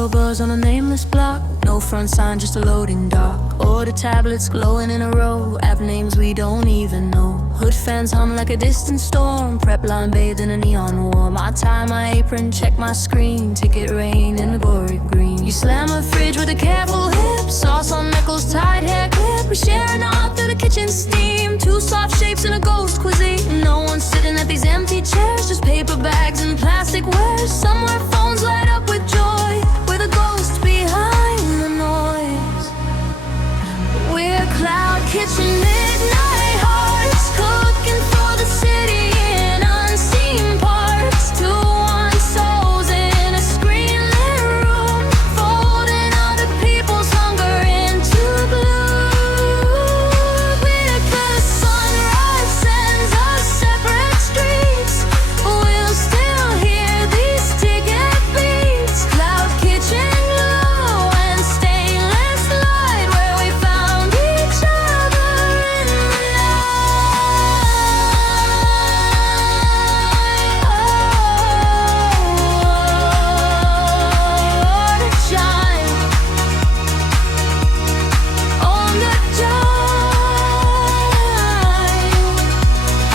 slow buzz on a nameless block. No front sign, just a loading dock. Order tablets glowing in a row. App names we don't even know. Hood fans hum like a distant storm. Prep line bathed in a neon warm. I tie my apron, check my screen. Ticket rain in the gory green. You slam a fridge with a careful hip. Sauce on knuckles, tied hair clip. We're sharing out through the kitchen steam. Two soft shapes in a ghost cuisine. No one's sitting at these empty chairs. Just paper bags and plastic wares. Somewhere phones light up with joy. We're the ghosts behind the noise. We're Cloud Kitchen midnight hearts. Cooking for the city in unseen parts. 2-1 souls in a screen-lit room. Folding other people's hunger into blue. With the sunrise sends us separate streets. We'll still hear these ticket beats. Cloud Kitchen glow and stainless light. Where we found each other in the night. Shine on the dime.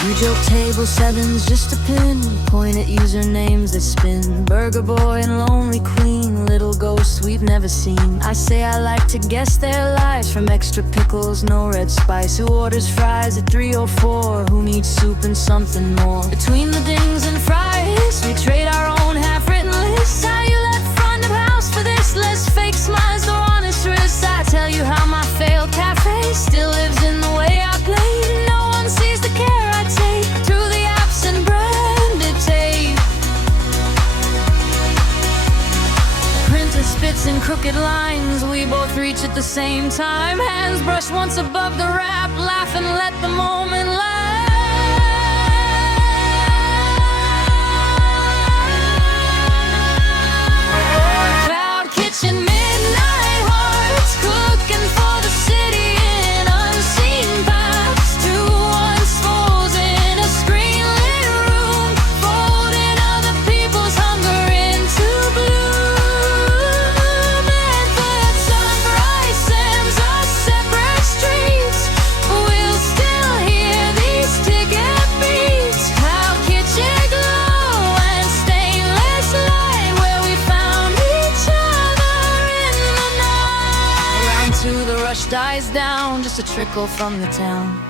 You joke table sevens, just a pin. Point at usernames that spin. Burger boy and lonely queen. Little ghosts we've never seen. I say I like to guess their lives. From extra pickles, no red spice. Who orders fries at 3 or 4? Who needs soup and something more? Between the dings and fries, we trade our own half-written lists. How you left front of house for this? Less fake smiles, no honest risks. I tell you how my failed cafe still lives in the way I play. No one sees the care I take through the apps and branded tape. Printer spits in crooked lines. We both reach at the same time. Hands brush once above the wrap. Laugh and let the moment last. Cloud Kitchen midnight hearts. Cooking for the city in unseen paths. 2-1 souls in a screen-lit room. Folding other people's hunger into bloom. And the sunrise sends us separate streets. We'll still hear these ticket beats. Cloud Kitchen glow and stainless light. Where we found each other in the night. Around 2 the rush dies down. Just a trickle from the town.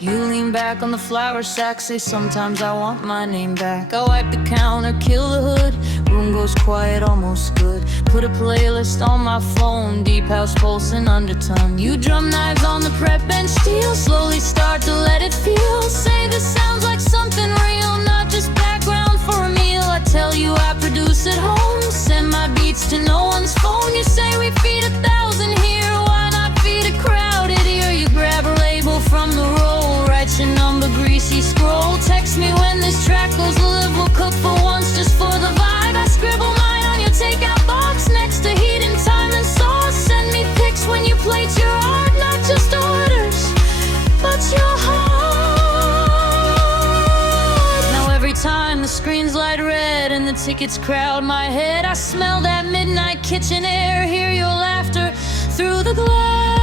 You lean back on the flour sack. Say sometimes I want my name back. I wipe the counter, kill the hood. Room goes quiet, almost good. Put a playlist on my phone. Deep house pulsing undertone. You drum knives on the prep bench steel. Slowly start to let it feel. Say this sounds like something real, not just background for a meal. I tell you I produce at home. Send my beats to no one's phone. You say we feed 1,000 here. Why not feed a crowded ear? You grab a label from the roll. Write your number, greasy scroll. Text me when this track goes live. We'll cook for once just for the vibe. I scribble mine on your takeout box next to heat and time and sauce. Send me pics when you plate your art. Not just orders, but your heart. Now every time the screens light red and the tickets crowd my head, I smell that midnight kitchen air. Hear your laughter through the glass.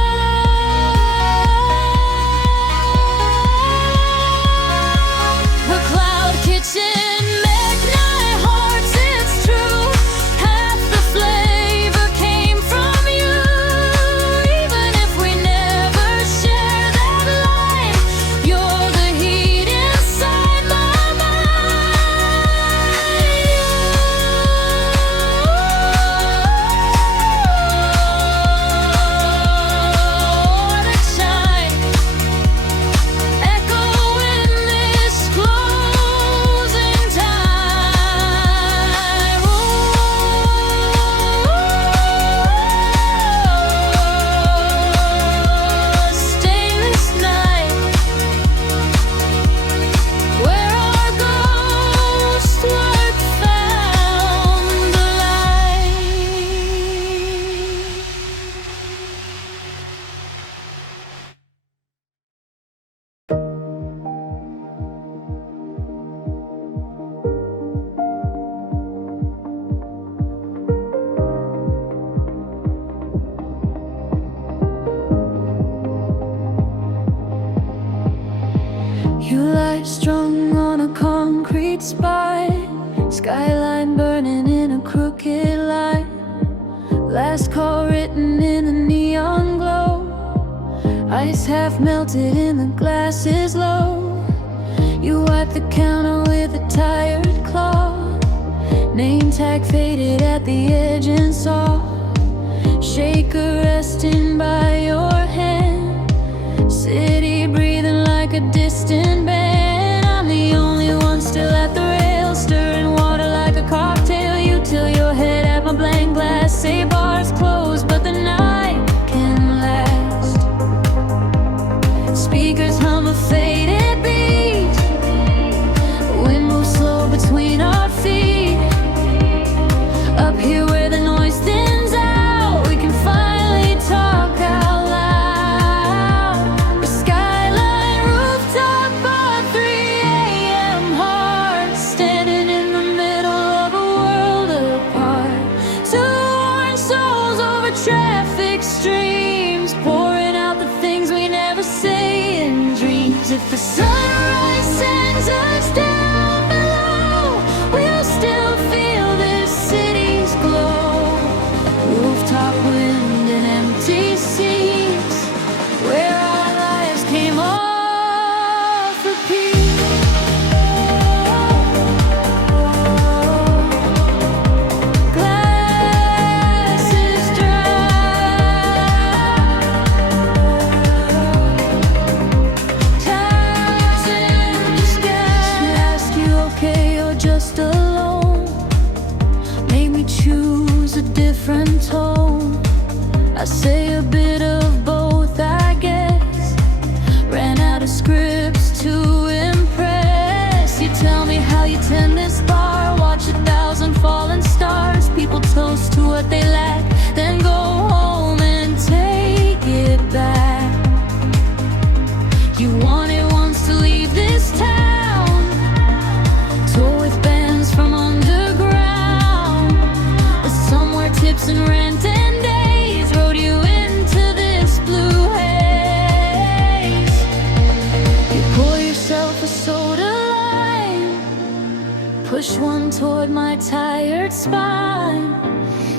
We're Cloud Kitchen midnight hearts. It's true, half the flavor came from you. Even if we never share that line, you're the heat inside my mind. You lie strung on a concrete spine, skyline burning in a crooked line. Last call written in a neon glow. Ice half melted in the glasses low. You wipe the counter with a tired claw. Name tag faded at the edge and saw. Shaker resting by your hand. City breathing like a distant band. I'm the only one still at the rail, stirring water like a cocktail. You tilt your head at my blank glass, say bars closed, but the night can last. Speakers hum a faded beat. Wind moves slow between our feet. Up here where the noise thins out, we can finally talk out loud. The skyline rooftop on 3 a.m. hearts standing in the middle of a world apart. Two worn souls over traffic streams, pouring out the things we never say in dreams. If the sunrise sends us down below, we'll still feel this city's glow. Rooftop wind and empty seats, where our lives came off repeat. Glasses dry, time's in the sky. She ask you okay or just alone, make me choose a different tone. I say a bit of both, I guess. Ran out of scripts to impress. You tell me how you tend this bar, watch 1,000 falling stars. People toast to what they lack, then go home and take it back. You wanted once to leave this town, tour with bands from underground, but somewhere tips and rent and days rode you into this blue haze. You pour yourself a soda lime, push one toward my tired spine.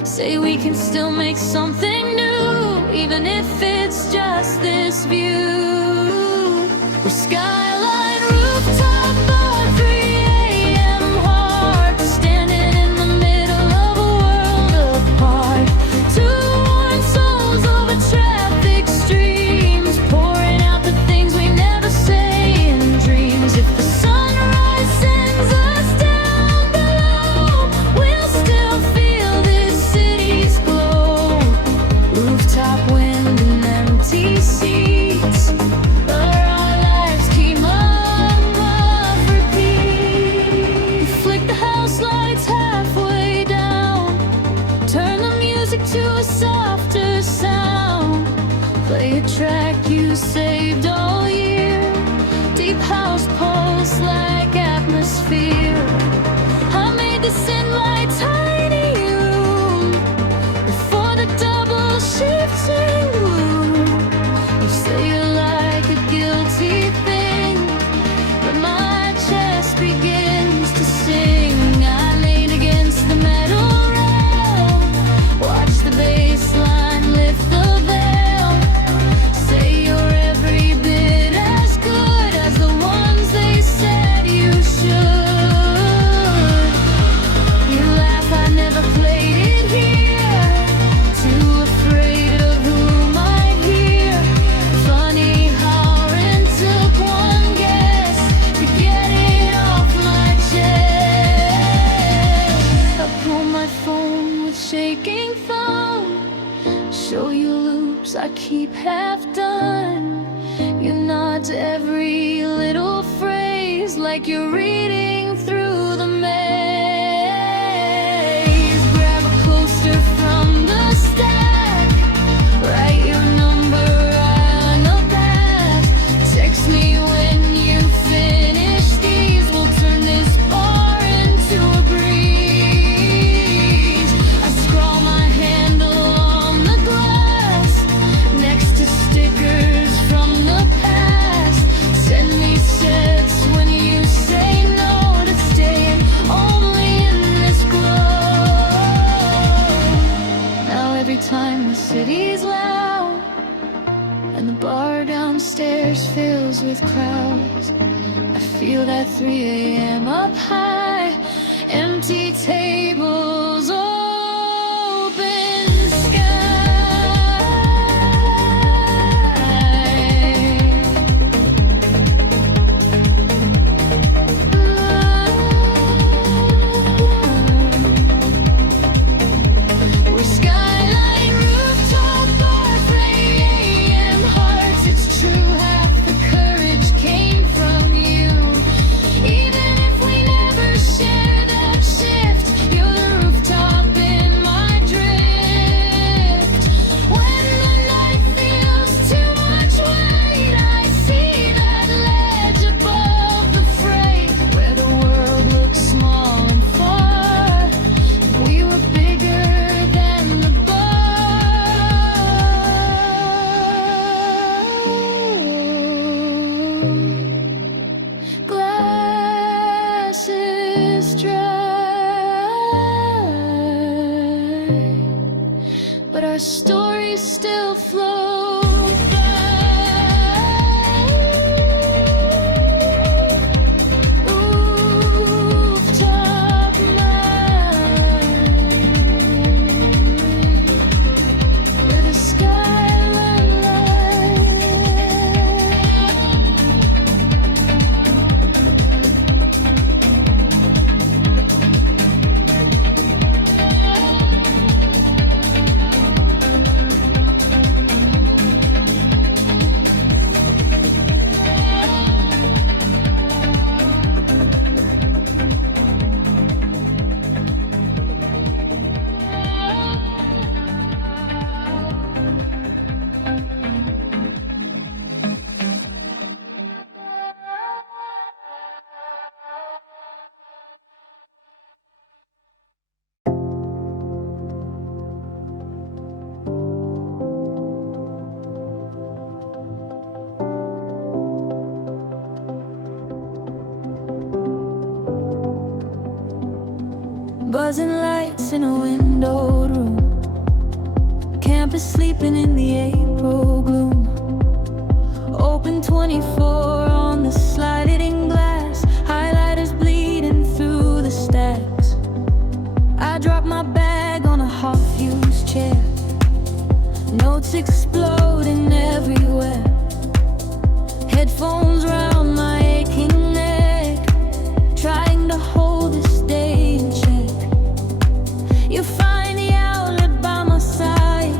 Say we can still make something new, even if it's just this view. We're skyline rooftop on 3 a.m. hearts standing in the middle of a world apart. Two worn souls over traffic streams, pouring out the things we never say in dreams. If the sunrise sends us down below, we'll still feel this city's glow. Rooftop wind and empty seats, but our lives came off repeat. You flick the house lights halfway down, turn the music to a softer sound. Play a track you saved all year, deep house pulse like atmosphere. I made this in my tiny room before the double shifting room. You say you like a guilty thing, but my chest begins to sing. I lean against the metal rail, watch the bass line lift the veil. Say you're every bit as good as the ones they said you should. You laugh, I never played it here, too afraid of who might hear. Funny how it took one guess to get it off my chest. I pull my phone with shaking thumb, show you loops I keep half done. You nod to every little phrase like you're reading through the maze. Grab a coaster from the stack, write your number on the back. Text me when you finish these, we'll turn this bar into a breeze. I scrawl my handle on the glass next to stickers from the past. Send me crowds. I feel that 3 a.m. up high, empty tables, open we're skyline rooftop bar, 3 a.m. hearts. It's true, half the courage came from you. Even if we never share that shift, you're the rooftop in my drift. When the night feels too much weight, I see that ledge above the fray, where the world looks small and far. We were bigger than the bar. Glass is dry, but our stories still float by. Rooftop night, where the skyline light. Buzzing lights in a windowed room, campus sleeping in the April gloom. Open 24 on the sliding glass, highlighters bleeding through the stacks. I drop my bag on a half-used chair, notes exploding everywhere. Headphones round my aching neck, trying to hold this day in check. You find the outlet by my side,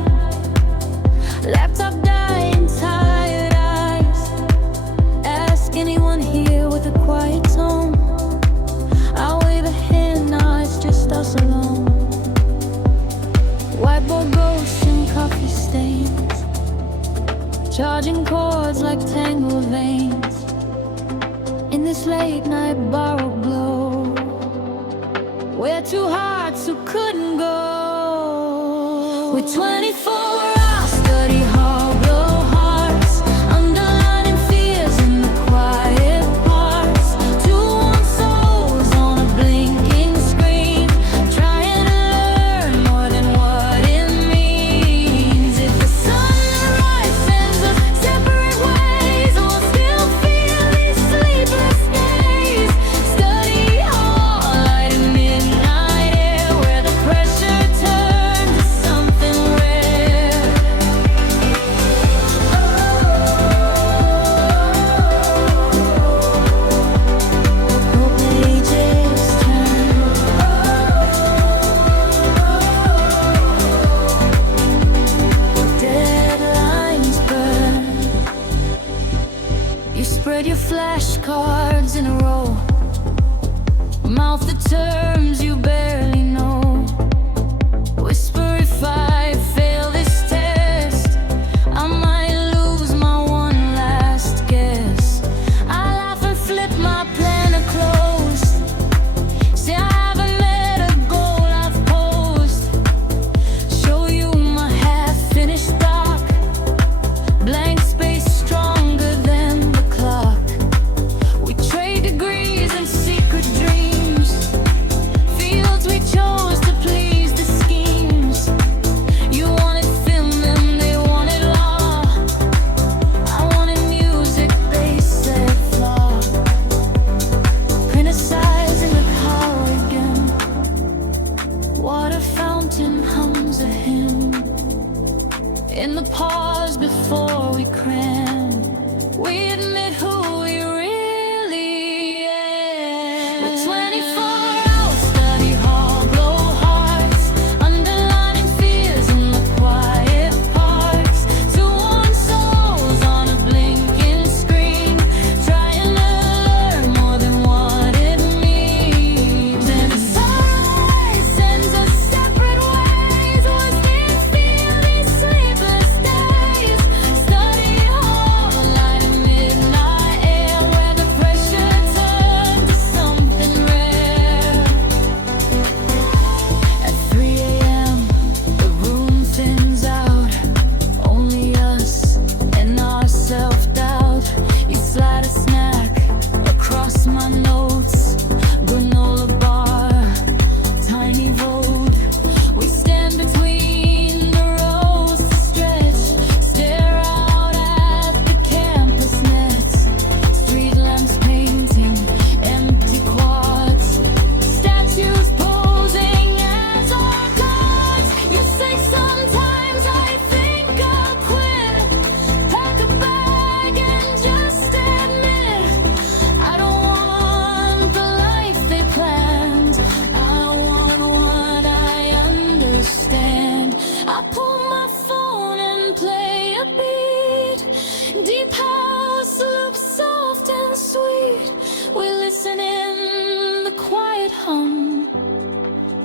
laptop dying, tired eyes. Ask anyone here with a quiet tone. I'll wave a hand, now it's just us alone. Whiteboard ghosts and coffee stains, charging chords like tangled veins. In this late night borrowed glow, we're two hearts who couldn't go. We're 24-hour study hall blowhards, underlining fears in the quiet parts. Two warm souls on a blinking screen, trying to learn more than what it means. If the sunrise sends us separate ways, we'll still feel these sleepless days. Study hall, light in midnight air, where the pressure turns to something rare. No pages turn, deadlines burn. You spread your flashcards in a row, mouth the terms you barely know. Whisper if I fail this test, I might lose my one last guess. I laugh and flip my planner closed, say I haven't met a goal I've posed. Show you my half-finished doc, blank space stronger than the clock. We trade degrees and secret dreams, fields we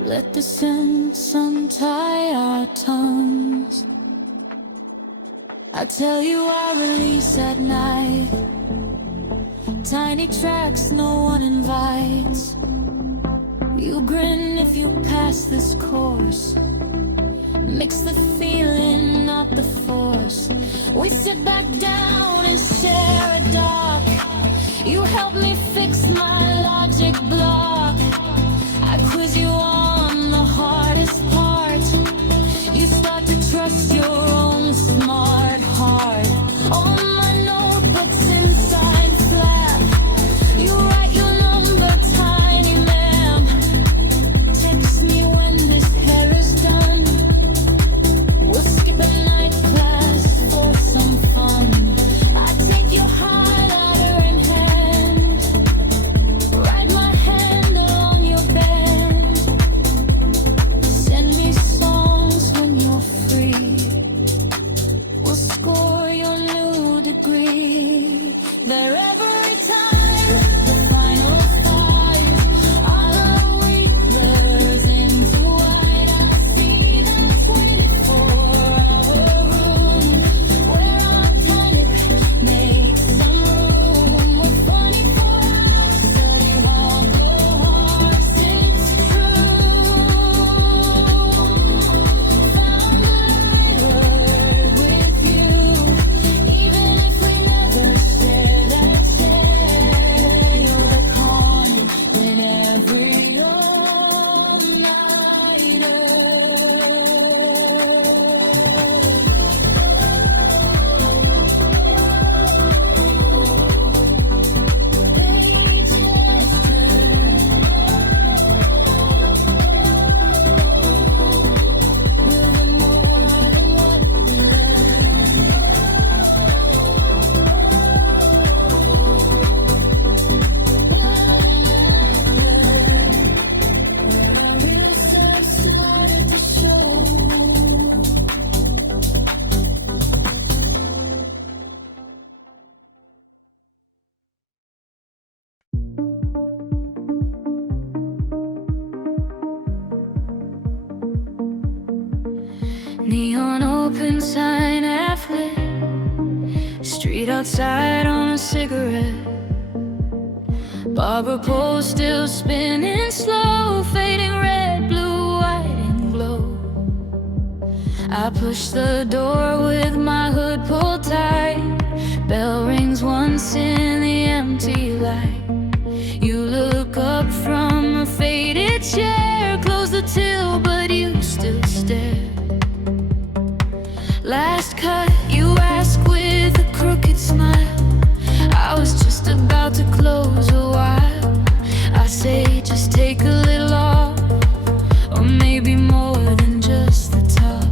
Let the scents untie our tongues. I tell you I release at night. Tiny tracks no one invites. You grin if you pass this course. Mix the feeling, not the force. We sit back down and share a dock. You help me fix my logic block. I quiz you on the hardest part. You start to trust your own smart heart. All my notebooks inside flap. You write your number tiny, ma'am. Text me when this hair is done. We'll skip a night class for some fun. I take your highlighter in hand. Write my handle on your band. Send me songs when you're free. We'll score your new degree. There every time the final five. All the week blurs into white. I see that 24-hour room where our tiny makes some room. With 24-hour study hall glow hearts, it's true. Found the light with you, even if we never share that share. You're the calm in every all-nighter. Neon open sign half lit. Street outside on a cigarette. Barber pole still spinning slow. Fading red, blue, white and glow. I push the door with my hood pulled tight. Bell rings once in the empty light. You look up from a faded chair. Close the till but you still stare. Last cut, you ask with a crooked smile. I was just about to close a while. I say just take a little off, or maybe more than just the top.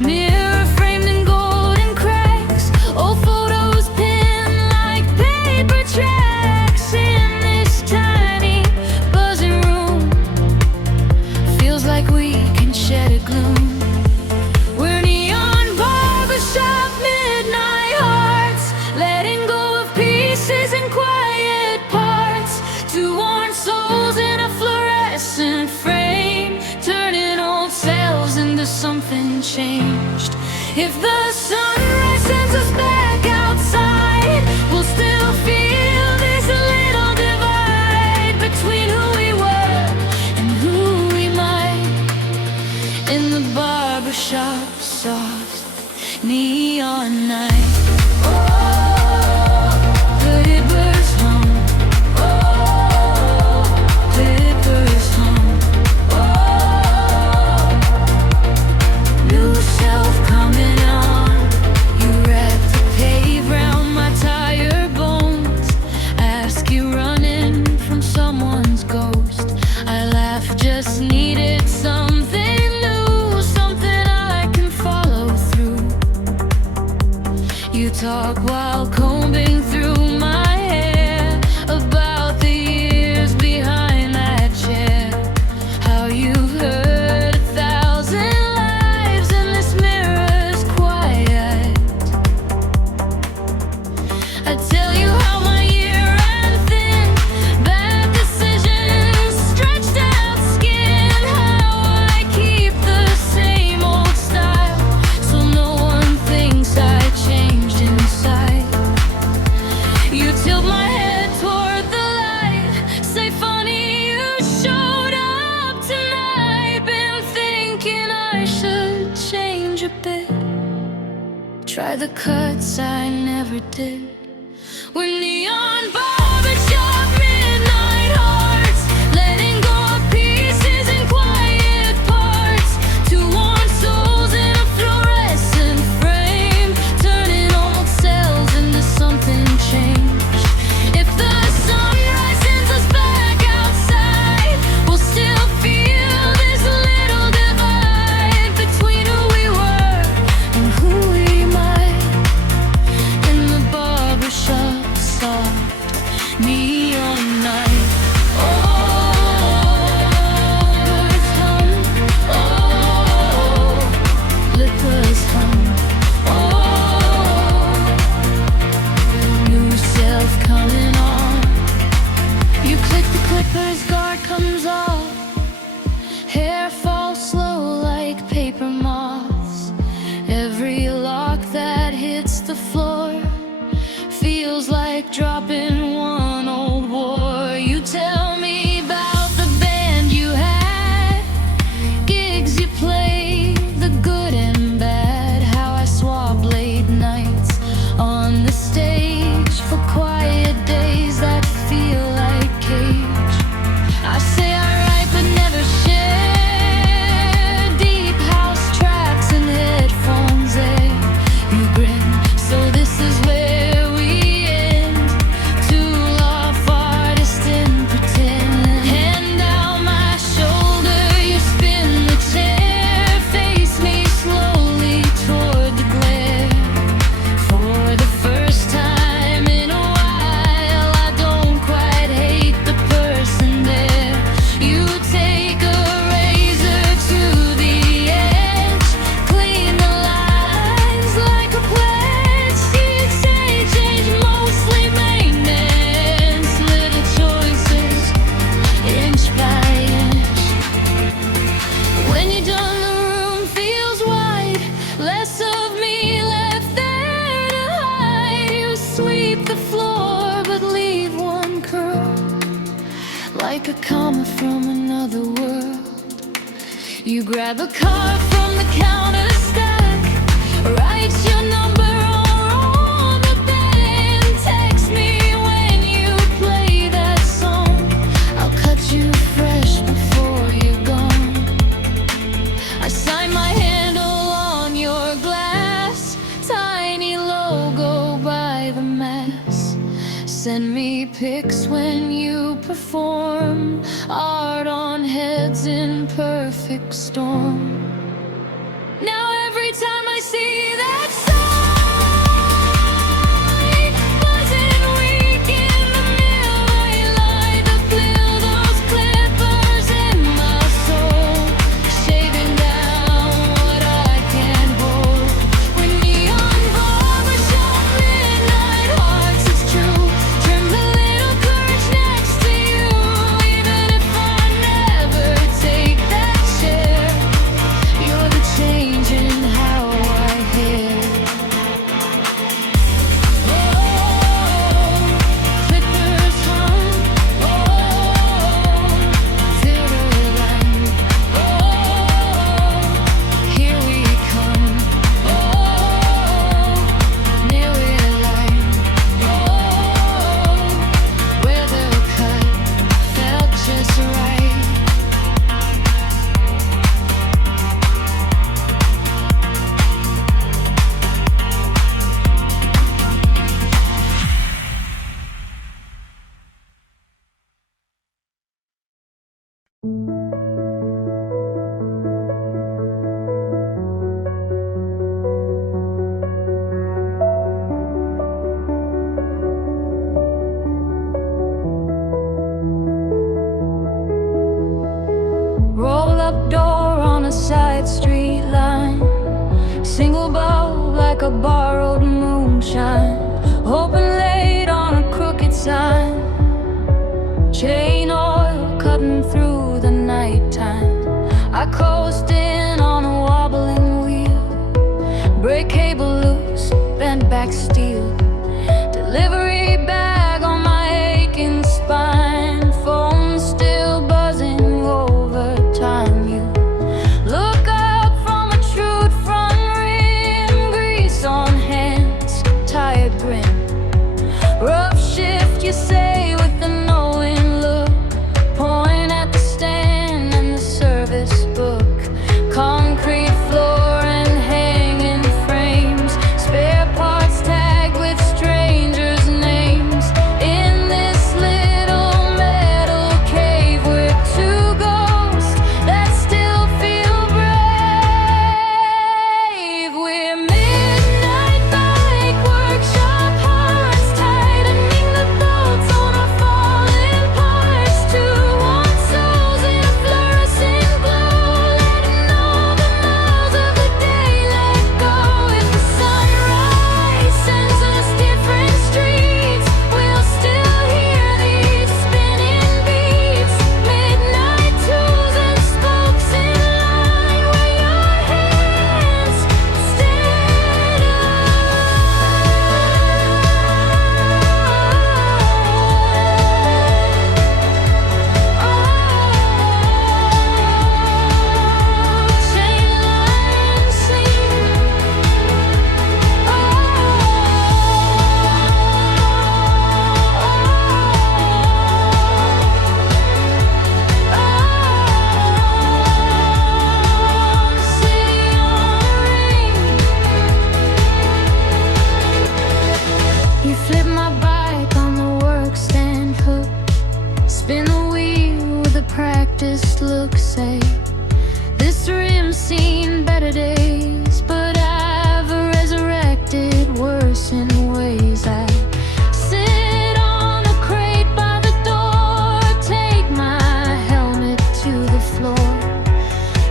Mirror framed in golden cracks. Old photos pinned like paper tracks. In this tiny buzzing room, feels like we can shed a gloom. We're neon barbershop midnight hearts, letting go of pieces and quiet parts. Two worn souls in a fluorescent frame, turning old selves into something changed. If the sunrise sends us back outside, we'll still feel this little divide between who we were and who we might. In the barbershop, soft neon night. Hooded birds hum. Clippers hum. New self coming out. cuts I never did. When neon barbershop midnight hearts, letting go of pieces in quiet parts. Two worn souls in a fluorescent frame, turning old cells into something changed. If the sunrise sends us back outside, we'll still feel this little divide between who we were and who we might. In the barbershop, soft neon night. Oh, birds hum. Oh, flippers hum. Oh, new self coming on. You click the clippers, guard comes off. Hair falls slow like paper moths. Every lock that hits the floor feels like dropping one old war. You tell me about the band you had, gigs you played, the good and bad. How I swapped late nights on the stage for quiet days that feel like cage. I say I write but never share deep house tracks and headphones there. You grin, so this is where we end. Two love artists in pretend. Hand down my shoulder, you spin the chair. Face me slowly toward the glare. For the first time in a while, I don't quite hate the person there. You take a razor to the edge, clean the lines like a pledge. You'd say change, mostly maintenance, little choices, inch by inch. When you're done, the room feels wide, less of me left there to hide. You sweep the floor but leave one curl, like a comet from another world. You grab a card from the counter stack, write your number on the band. Text me when you play that song, I'll cut you fresh before you're gone. I sign my handle on your glass, tiny logo by the mass. Send me pics when you perform, art on heads in perfect storm. Now every time I see that sign, buzzing weak in the midnight light, the feel those clippers in my soul, shaving down what I can't hold. When neon barbershop midnight hearts, it's true. Trim the little courage next to you, even if I never take that chair. You're the change in how I hear. Oh, clippers hum. Oh, zero line. Oh, here we come. Oh, near we're line. Oh, where the cut felt just right. Roll up door on a side street line, single bowl like a borrowed moonshine, open late on a crooked sign, chain oil cutting through the nighttime. I coast in on a wobbling wheel, brake cable loose, bent back steel, delivery bag on my aching spine, phone still buzzing over time. You look up from a trued front rim, grease on hand, scientists look say this rim's seen better days, but I've resurrected worse in ways. I sit on a crate by the door, take my helmet to the floor,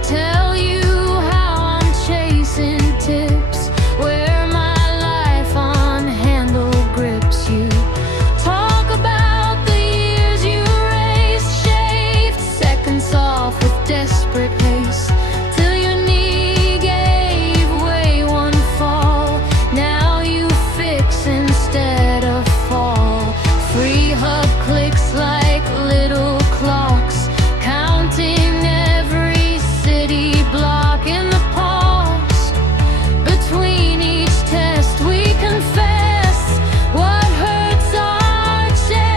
tell you how I'm chasing tips, where my life on handle grips you. Talk about the years you raced, shaved seconds off with desperate pace, till your knee gave way one fall. Now you fix instead of fall. Free hug clicks like little clocks, counting every city block. In the pause between each test, we confess what hurts our chest.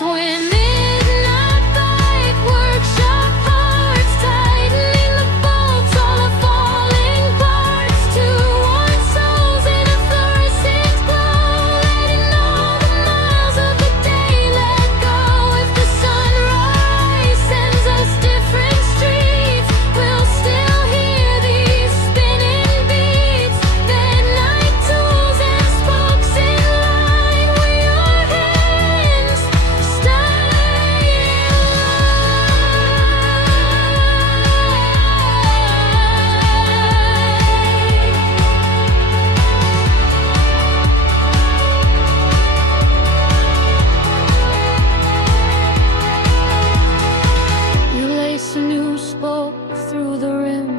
When midnight bike workshop parts, tightening the bolts, all the falling parts. Two worn souls in a fluorescent glow, letting all the miles of the day let go. If the sunrise sends us different streets, we'll still hear these spinning beats. Midnight tools and spokes in line, where your hands stay alive. You lace a new spoke through the rim,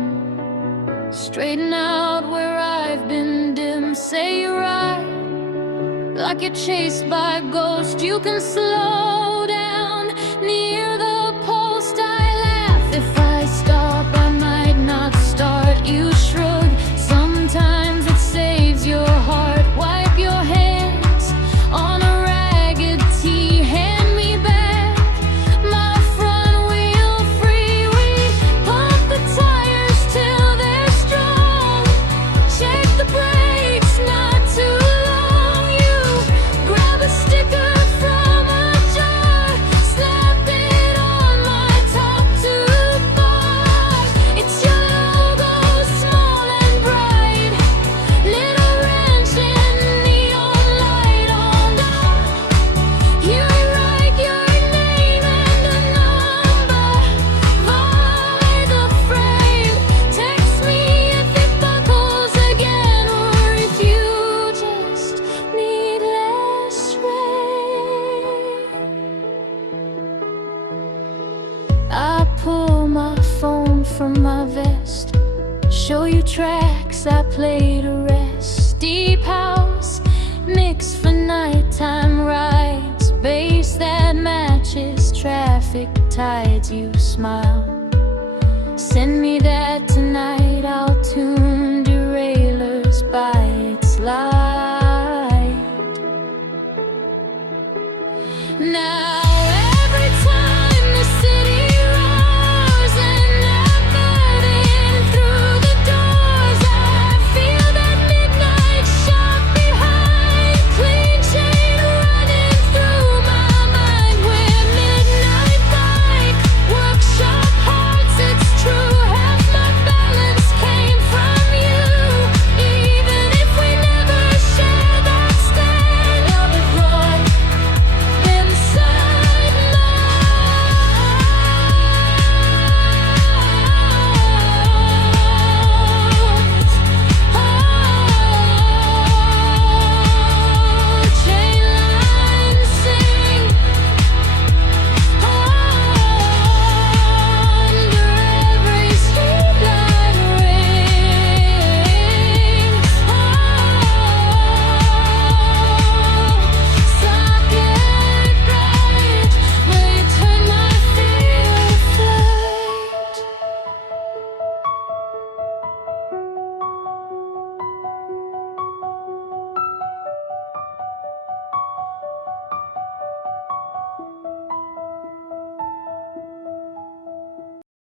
straighten out where I've been dim. Say you ride like you're chased by a ghost. You can slow down near the post. I laugh if I stop, I might not start. You shrug, sometimes it saves your heart. Wipe your hands on a ragged tee, hand me back my front wheel free. We pump the tires till they're strong, check the brakes not too long. You grab a sticker from a jar, slap it on my top two bar. It's your logo, small and bright, little wrench and neon light on top. You write your name and a number by the frame. Text me if it buckles again, or if you just need less rain. I pull my phone from my vest, show you tracks I play to rest. Deep house mix for nighttime rides, bass that matches traffic tides. You smile